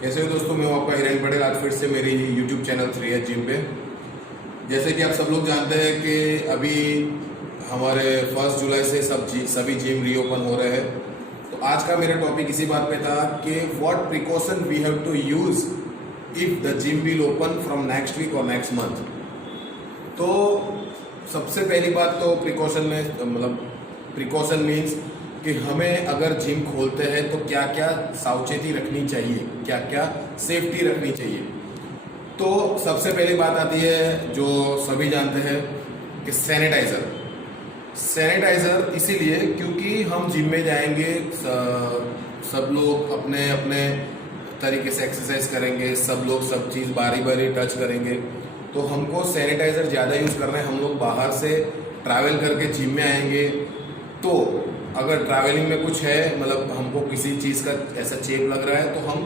कैसे हो दोस्तों, मैं हूं आपका हिरेन पटेल। आज फिर से मेरी यूट्यूब चैनल 3H जिम पे। जैसे कि आप सब लोग जानते हैं कि अभी हमारे 1 जुलाई से सभी जिम रीओपन हो रहे हैं। तो आज का मेरा टॉपिक इसी बात पे था कि what precaution we have to use if the gym will open from next week और नेक्स्ट मंथ। तो सबसे पहली बात तो प्रिकॉशन मीन्स कि हमें अगर जिम खोलते हैं तो क्या क्या सावचेती रखनी चाहिए, क्या क्या सेफ्टी रखनी चाहिए। तो सबसे पहली बात आती है जो सभी जानते हैं कि सैनिटाइजर इसीलिए क्योंकि हम जिम में जाएंगे, सब लोग अपने अपने तरीके से एक्सरसाइज करेंगे, सब लोग सब चीज़ बारी बारी टच करेंगे। तो हमको सैनिटाइजर ज़्यादा यूज़ करना है। हम लोग बाहर से ट्रैवल करके जिम में आएंगे तो अगर ट्रैवलिंग में कुछ है, मतलब हमको किसी चीज़ का ऐसा चेप लग रहा है, तो हम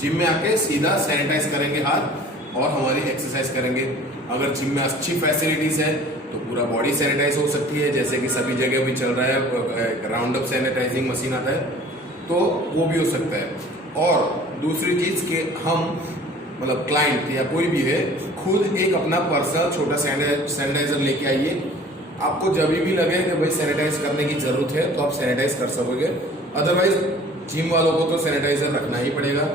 जिम में आके सीधा सैनिटाइज करेंगे हाथ और हमारी एक्सरसाइज करेंगे। अगर जिम में अच्छी फैसिलिटीज़ है तो पूरा बॉडी सैनिटाइज हो सकती है, जैसे कि सभी जगह भी चल रहा है, राउंड अप सैनिटाइजिंग मशीन आता है, तो वो भी हो सकता है। और दूसरी चीज़ कि हम मतलब क्लाइंट या कोई भी है, खुद एक अपना पर्सनल छोटा सैनिटाइजर लेके आइए। आपको जब भी लगे कि भाई सैनिटाइज करने की जरूरत है तो आप सैनिटाइज कर सकोगे। अदरवाइज जिम वालों को तो सैनिटाइजर रखना ही पड़ेगा।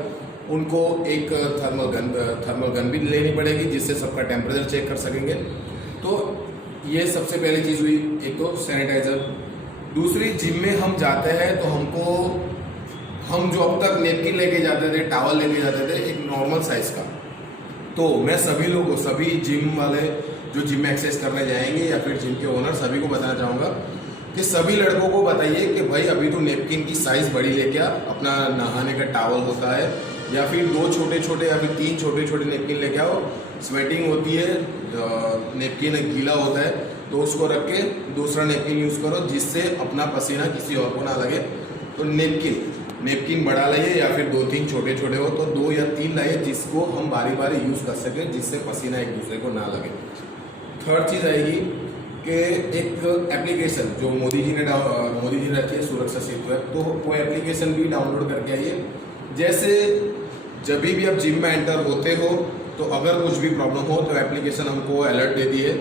उनको एक थर्मल गन भी लेनी पड़ेगी जिससे सबका टेम्परेचर चेक कर सकेंगे। तो ये सबसे पहली चीज़ हुई, एक तो सैनिटाइजर। दूसरी, जिम में हम जाते हैं तो हम जो अब तक नेपकिन लेके जाते थे, टॉवल लेके जाते थे एक नॉर्मल साइज का। तो मैं सभी जिम वाले जो जिम में एक्सरसाइज करने जाएंगे या फिर जिम के ओनर, सभी को बताना चाहूँगा कि सभी लड़कों को बताइए कि भाई अभी तो नेपकिन की साइज़ बड़ी लेके आ। अपना नहाने का टॉवल होता है या फिर 2 छोटे या फिर 3 छोटे नेपकिन लेके आओ। स्वेटिंग होती है, नेपकिन गीला होता है, तो उसको रख के दूसरा नेपकिन यूज़ करो जिससे अपना पसीना किसी और को ना लगे। तो नेपकिन बड़ा लाइए या फिर 2-3 छोटे हो तो 2 या 3 लाइए जिसको हम बारी बारी यूज़ कर सकें, जिससे पसीना एक दूसरे को ना लगे। थर्ड चीज़ आएगी कि एक एप्लीकेशन जो मोदी जी ने रखी है, सुरक्षा सेतु ऐप, तो वो एप्लीकेशन भी डाउनलोड करके आइए। जैसे जब भी आप जिम में एंटर होते हो तो अगर कुछ भी प्रॉब्लम हो तो एप्लीकेशन हमको अलर्ट देती है,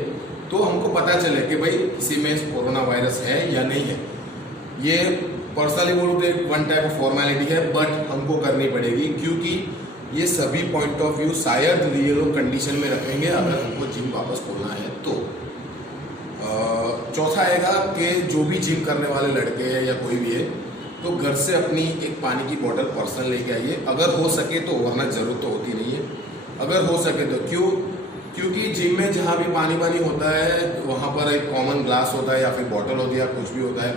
तो हमको पता चले कि भाई किसी में कोरोना वायरस है या नहीं है। ये पर्सनली बोलूँ तो एक वन टाइप ऑफ फॉर्मेलिटी है, बट हमको करनी पड़ेगी क्योंकि ये सभी पॉइंट ऑफ व्यू शायद ये लोग कंडीशन में रखेंगे अगर हमको जिम वापस खोलना है तो। चौथा आएगा कि जो भी जिम करने वाले लड़के हैं या कोई भी है, तो घर से अपनी एक पानी की बोतल पर्सनल लेके आइए अगर हो सके तो, वरना जरूरत तो होती नहीं है। अगर हो सके तो क्योंकि जिम में जहाँ भी पानी होता है वहाँ पर एक कॉमन ग्लास होता है या फिर बॉटल होती है या कुछ भी होता है।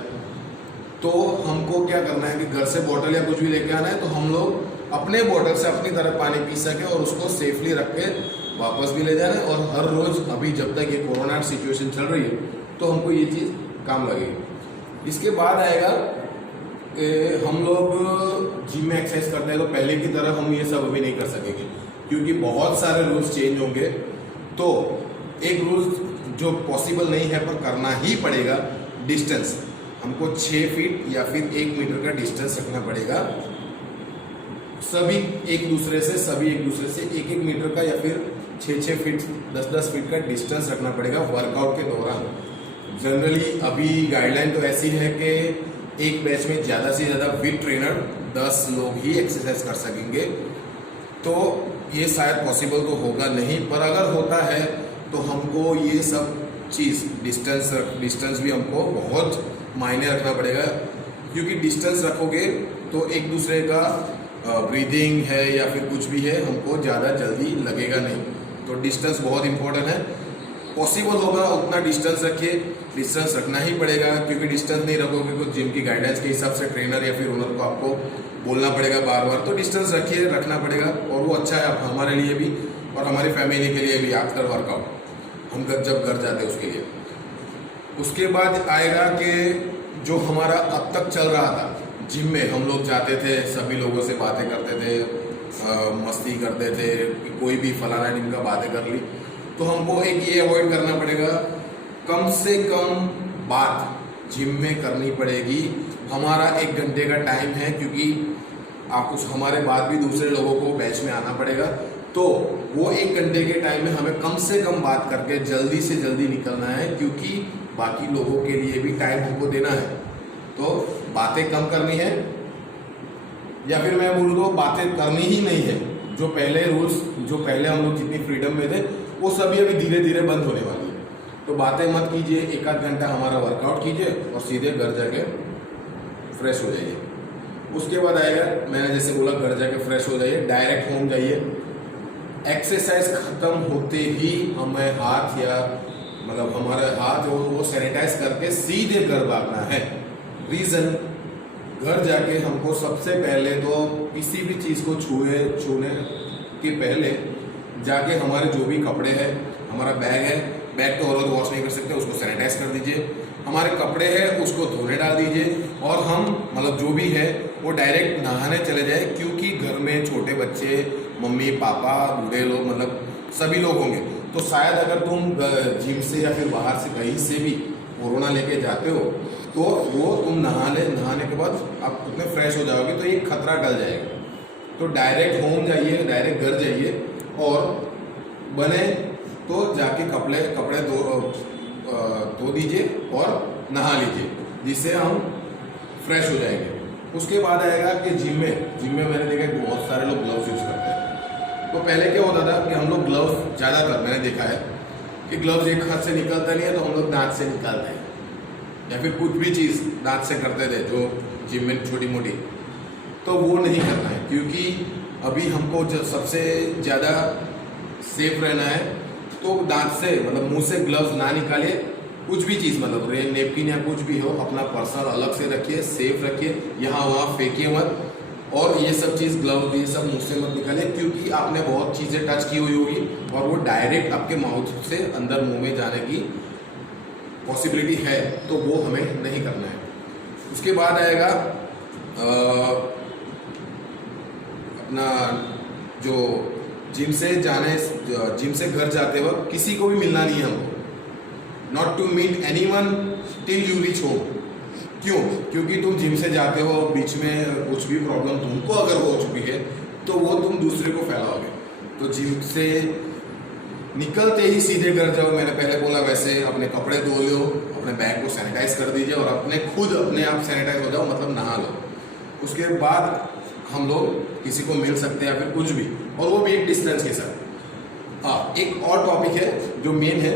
तो हमको क्या करना है कि घर से बॉटल या कुछ भी लेके आना है तो हम लोग अपने बॉटल से अपनी तरह पानी पी सके और उसको सेफली रख के वापस भी ले जाना है। और हर रोज़ अभी जब तक ये कोरोना सिचुएशन चल रही है तो हमको ये चीज़ काम लगेगी। इसके बाद आएगा कि हम लोग जिम में एक्सरसाइज करते हैं तो पहले की तरह हम ये सब अभी नहीं कर सकेंगे क्योंकि बहुत सारे रूल्स चेंज होंगे। तो एक रूल जो पॉसिबल नहीं है पर करना ही पड़ेगा, डिस्टेंस। हमको 6 फीट या फिर 1 मीटर का डिस्टेंस रखना पड़ेगा। सभी एक दूसरे से 1-1 मीटर का या फिर 6-6 फीट 10-10 फीट का डिस्टेंस रखना पड़ेगा वर्कआउट के दौरान। जनरली अभी गाइडलाइन तो ऐसी है कि एक बैच में ज़्यादा से ज़्यादा विद ट्रेनर 10 लोग ही एक्सरसाइज कर सकेंगे। तो ये शायद पॉसिबल तो होगा नहीं, पर अगर होता है तो हमको ये सब चीज़ डिस्टेंस भी हमको बहुत मायने रखना पड़ेगा क्योंकि डिस्टेंस रखोगे तो एक दूसरे का ब्रीदिंग है या फिर कुछ भी है हमको ज़्यादा जल्दी लगेगा नहीं। तो डिस्टेंस बहुत इंपॉर्टेंट है। पॉसिबल होगा उतना डिस्टेंस रखिए, डिस्टेंस रखना ही पड़ेगा क्योंकि डिस्टेंस नहीं रखोगे तो जिम की गाइडेंस के हिसाब से ट्रेनर या फिर ओनर को आपको बोलना पड़ेगा बार। तो डिस्टेंस रखना पड़ेगा और वो अच्छा है हमारे लिए भी और हमारी फैमिली के लिए भी आफ्टर वर्कआउट हम जब घर जाते हैं उसके लिए। उसके बाद आएगा कि जो हमारा अब तक चल रहा था जिम में, हम लोग जाते थे, सभी लोगों से बातें करते थे, मस्ती करते थे, कोई भी फलाना दिन का बातें कर ली, तो हमको एक ये अवॉइड करना पड़ेगा, कम से कम बात जिम में करनी पड़ेगी। हमारा 1 घंटे का टाइम है क्योंकि आप उस हमारे बाद भी दूसरे लोगों को बैच में आना पड़ेगा। तो वो 1 घंटे के टाइम में हमें कम से कम बात करके जल्दी से जल्दी निकलना है, क्योंकि बाकी लोगों के लिए भी टाइम हमको देना है। तो बातें कम करनी है, या फिर मैं बोलूँ तो बातें करनी ही नहीं है। जो पहले रूल्स, जो पहले हम लोग जितनी फ्रीडम में थे, वो सभी अभी धीरे धीरे बंद होने वाली है। तो बातें मत कीजिए, 1 आध घंटा हमारा वर्कआउट कीजिए और सीधे घर जाके फ्रेश हो जाइए। उसके बाद आएगा, मैंने जैसे बोला, घर जाके फ्रेश हो जाइए, डायरेक्ट होम जाइए। एक्सरसाइज खत्म होते ही हमें हाथ, या मतलब हमारे हाथ वो सैनिटाइज करके सीधे घर भागना है। रीजन, घर जाके हमको सबसे पहले तो किसी भी चीज़ को छूने के पहले जाके हमारे जो भी कपड़े हैं, हमारा बैग है, बैग तो और वॉश नहीं कर सकते, उसको सैनिटाइज कर दीजिए। हमारे कपड़े हैं उसको धोने डाल दीजिए, और हम मतलब जो भी है वो डायरेक्ट नहाने चले जाए, क्योंकि घर में छोटे बच्चे, मम्मी पापा, बूढ़े लोग, मतलब सभी लोग होंगे। तो शायद अगर तुम जिम से या फिर बाहर से कहीं से भी कोरोना लेके जाते हो, तो वो तुम नहाने के बाद आप उतने फ्रेश हो जाओगे, तो ये खतरा टल जाएगा। तो डायरेक्ट होम जाइए, डायरेक्ट घर जाइए, और बने तो जाके कपड़े धो दीजिए और नहा लीजिए, जिससे हम फ्रेश हो जाएंगे। उसके बाद आएगा कि जिम में मैंने देखा कि बहुत सारे लोग ग्लव्स यूज करते हैं। तो पहले क्या होता था कि हम लोग ग्लव्स ज़्यादातर मैंने देखा है कि ग्लव्स एक हाथ से निकलता नहीं है, तो हम लोग दांत से निकालते हैं, या फिर कुछ भी चीज़ दांत से करते थे जो जिम में छोटी मोटी। तो वो नहीं करना है, क्योंकि अभी हमको जो सबसे ज़्यादा सेफ रहना है, तो दांत से, मतलब मुंह से ग्लव्स ना निकालिए। कुछ भी चीज़, मतलब नेपकिन या कुछ भी हो, अपना पर्सनल अलग से रखिए, सेफ रखिए, यहाँ वहाँ फेंकिए मत। और ये सब चीज़, ग्लव्स ये सब मुंह से मत निकालिए, क्योंकि आपने बहुत चीज़ें टच की हुई होगी और वो डायरेक्ट आपके माउथ से अंदर मुंह में जाने की पॉसिबिलिटी है, तो वो हमें नहीं करना है। उसके बाद आएगा अपना जो जिम से घर जाते वक्त किसी को भी मिलना नहीं है हमको। Not to meet anyone till you reach home. क्यों? क्योंकि तुम जिम से जाते हो, बीच में कुछ भी प्रॉब्लम तुमको अगर हो चुकी है, तो वो तुम दूसरे को फैलाओगे। तो जिम से निकलते ही सीधे घर जाओ, मैंने पहले बोला वैसे, अपने कपड़े धो लो, अपने बैग को सैनिटाइज कर दीजिए, और अपने आप सैनिटाइज हो जाओ, मतलब नहा लो। उसके बाद हम लोग किसी को मिल सकते हैं या फिर कुछ भी, और वो भी एक डिस्टेंस के साथ। हाँ, एक और टॉपिक है जो मेन है,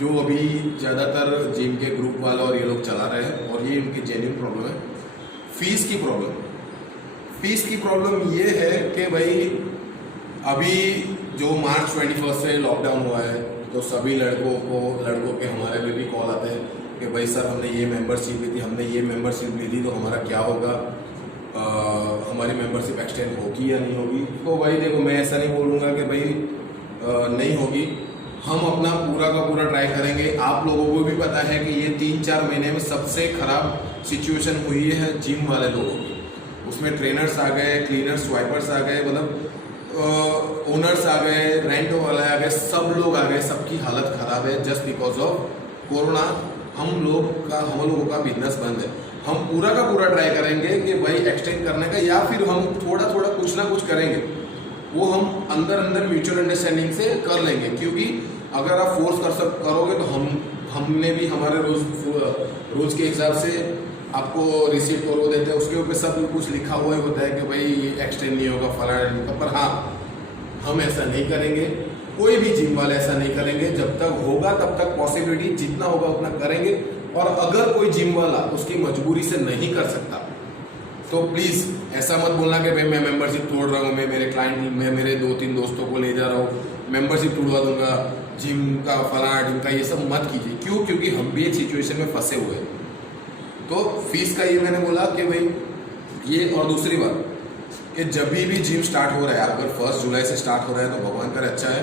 जो अभी ज़्यादातर जिम के ग्रुप वाले और ये लोग चला रहे हैं, और ये इनकी जेन्युइन प्रॉब्लम है, फीस की प्रॉब्लम ये है कि भाई अभी जो मार्च 21 से लॉकडाउन हुआ है, तो सभी लड़कों के हमारे में भी कॉल आते हैं कि भाई सर, हमने ये मेंबरशिप ली थी, तो हमारा क्या होगा, हमारी मेंबरशिप एक्सटेंड होगी या नहीं होगी। तो भाई देखो, मैं ऐसा नहीं बोलूँगा कि भाई नहीं होगी, हम अपना पूरा का पूरा ट्राई करेंगे। आप लोगों को भी पता है कि ये 3-4 महीने में सबसे खराब सिचुएशन हुई है जिम वाले लोगों की। उसमें ट्रेनर्स आ गए, क्लीनर्स, स्वाइपर्स आ गए, मतलब ओनर्स आ गए, रेंट वाले आ गए, सब लोग आ गए, सबकी हालत खराब है जस्ट बिकॉज ऑफ कोरोना। हम लोगों का बिजनेस बंद है। हम पूरा का पूरा ट्राई करेंगे कि भाई एक्सटेंड करने का, या फिर हम थोड़ा कुछ ना कुछ करेंगे, वो हम अंदर म्यूचुअल अंडरस्टैंडिंग से कर लेंगे। क्योंकि अगर आप फोर्स करोगे तो हमने भी हमारे रोज के हिसाब से आपको रिसीट और वो देते हैं, उसके ऊपर सब कुछ लिखा हुआ ही होता है कि भाई एक्सटेंड नहीं होगा, फलाना नहीं होगा। पर हाँ, हम ऐसा नहीं करेंगे, कोई भी जिम वाले ऐसा नहीं करेंगे। जब तक होगा तब तक पॉसिबिलिटी जितना होगा उतना करेंगे। और अगर कोई जिम वाला उसकी मजबूरी से नहीं कर सकता, तो प्लीज़ ऐसा मत बोलना कि भाई मैं मेंबरशिप तोड़ रहा हूँ, मैं मेरे 2-3 दोस्तों को ले जा रहा हूँ, मेंबरशिप तोड़वा दूंगा, जिम का फलाना जिम का, ये सब मत कीजिए। क्यों? क्योंकि हम भी एक सिचुएशन में फंसे हुए हैं। तो फीस का ये मैंने बोला कि भाई ये, और दूसरी बात कि जब भी जिम स्टार्ट हो रहा है, अगर 1 जुलाई से स्टार्ट हो रहा है तो भगवान करे अच्छा है,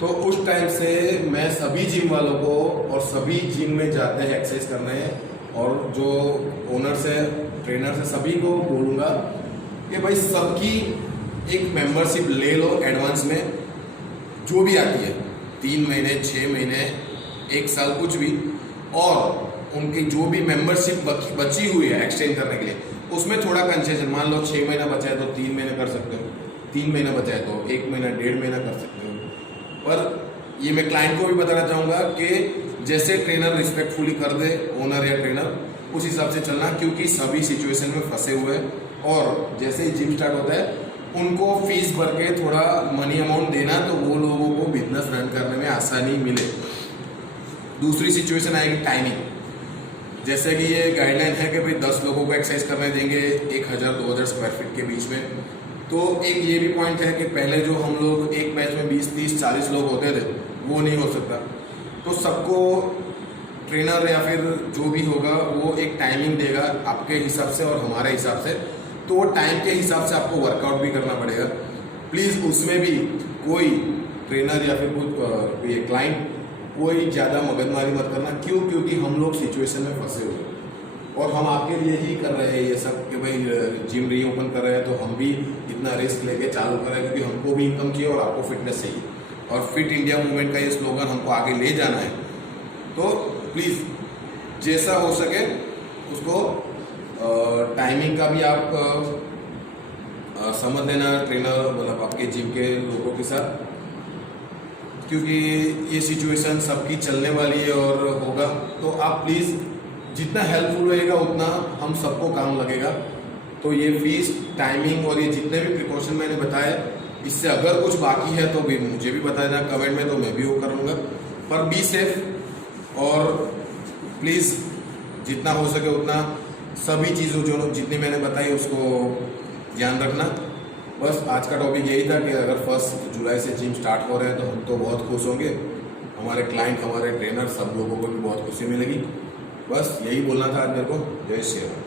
तो उस टाइम से मैं सभी जिम वालों को और सभी जिम में जाते हैं एक्सरसाइज करने, और जो ओनर्स है, ट्रेनर्स है, सभी को बोलूँगा कि भाई सबकी एक मेंबरशिप ले लो एडवांस में, जो भी आती है, 3 महीने, 6 महीने, 1 साल, कुछ भी। और उनकी जो भी मेंबरशिप बची हुई है एक्सटेंड करने के लिए, उसमें थोड़ा कंसेशन, मान लो 6 महीना बचा है तो 3 महीने कर सकते हो, 3 महीना बचा है तो 1 महीना 1.5 महीना कर सकते हो। पर ये मैं क्लाइंट को भी बताना चाहूँगा कि जैसे ट्रेनर रिस्पेक्टफुली कर दे ओनर या ट्रेनर, उस हिसाब से चलना, क्योंकि सभी सिचुएशन में फंसे हुए हैं। और जैसे ही जिम स्टार्ट होता है उनको फीस भर के थोड़ा मनी अमाउंट देना, तो वो लोगों को बिजनेस रन करने में आसानी मिले। दूसरी सिचुएशन आएगी टाइमिंग। जैसे कि ये गाइडलाइन है कि भाई 10 लोगों को एक्सरसाइज करने देंगे 1000-2000 स्क्वायर फीट के बीच में, तो एक ये भी पॉइंट है कि पहले जो हम लोग एक मैच में 20-30-40 लोग होते थे वो नहीं हो सकता। तो सबको ट्रेनर या फिर जो भी होगा वो एक टाइमिंग देगा आपके हिसाब से और हमारे हिसाब से, तो वो टाइम के हिसाब से आपको वर्कआउट भी करना पड़ेगा। प्लीज़ उसमें भी कोई ट्रेनर या फिर कोई क्लाइंट कोई ज़्यादा मगजमारी मत करना। क्यों? क्योंकि हम लोग सिचुएशन में फंसे हुए हैं और हम आपके लिए ही कर रहे हैं ये सब कि भाई जिम रीओपन कर रहे हैं तो हम भी इतना रिस्क लेके चालू कर रहे हैं, क्योंकि हमको भी इनकम चाहिए और आपको फिटनेस चाहिए, और फिट इंडिया मूवमेंट का ये स्लोगन हमको आगे ले जाना है। तो प्लीज़ जैसा हो सके उसको टाइमिंग का भी आप समझ लेना ट्रेनर मतलब आपके जिम के लोगों के साथ, क्योंकि ये सिचुएशन सबकी चलने वाली है और होगा। तो आप प्लीज़ जितना हेल्पफुल रहेगा उतना हम सबको काम लगेगा। तो ये फीस, टाइमिंग और ये जितने भी प्रिकॉशन मैंने बताए, इससे अगर कुछ बाकी है तो भी मुझे भी बता देना कमेंट में, तो मैं भी वो करूँगा। पर बी सेफ और प्लीज़ जितना हो सके उतना सभी चीज़ों जो जितनी मैंने बताई उसको ध्यान रखना। बस आज का टॉपिक यही था कि अगर 1 जुलाई से जिम स्टार्ट हो रहे हैं तो हम तो बहुत खुश होंगे, हमारे क्लाइंट, हमारे ट्रेनर, सब लोगों को भी बहुत खुशी मिलेगी। बस यही बोलना था आज मेरे को। जय श्री राम।